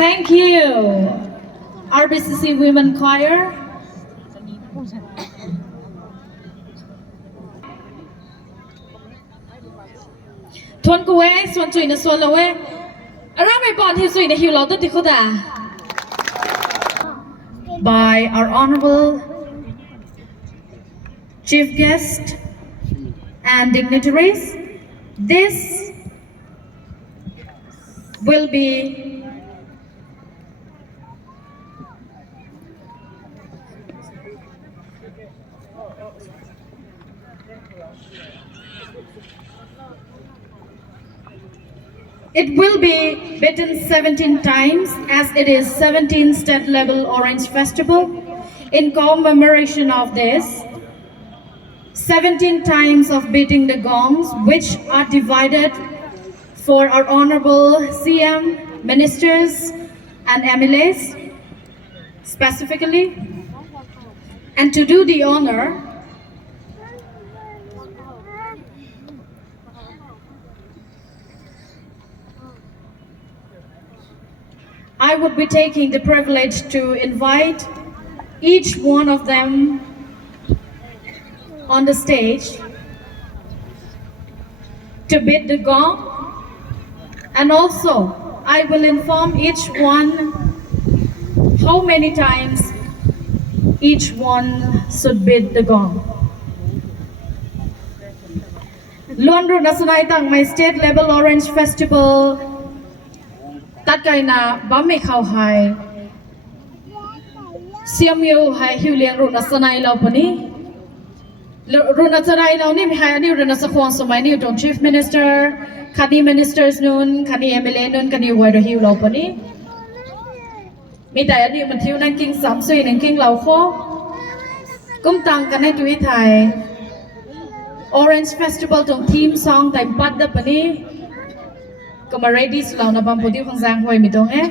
Thank you, RBCC Women Choir. Tuan kuwe, suan cui na suan lawe. Around my bond, he's doing a hill of the Dakota. By our honorable chief guest and dignitaries, this will be beaten 17 times as it is 17th state level Orange Festival. In commemoration of this, 17 times of beating the gongs, which are divided for our honorable CM, ministers, and MLAs specifically. And to do the honor, I would be taking the privilege to invite each one of them on the stage to beat the gong, and also I will inform each one how many times each one should beat the gong. Luanru nasanay tang my state level Orange Festival tat kay na bami khao hai siam yu hai hiu liang ru nasanay lau pani ru nasanay lau ni hai ani ru nasakwang sumay ni utong chief minister kani ministers nun kani MLA nun kani wado hiu lau pani mi tay ani man thiu nang king sam sui nang king lau kho kum tang kan ai tui thai Orange Festival tong theme song tai pat da pani kuma ready slau na bam podi khang jang hoi mi dong e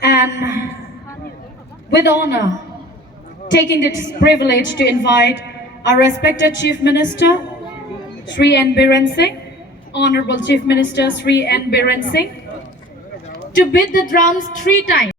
and with honor, taking this privilege to invite our respected Chief Minister, Sri N. Biren Singh, Honorable Chief Minister Sri N. Biren Singh, to beat the drums 3 times.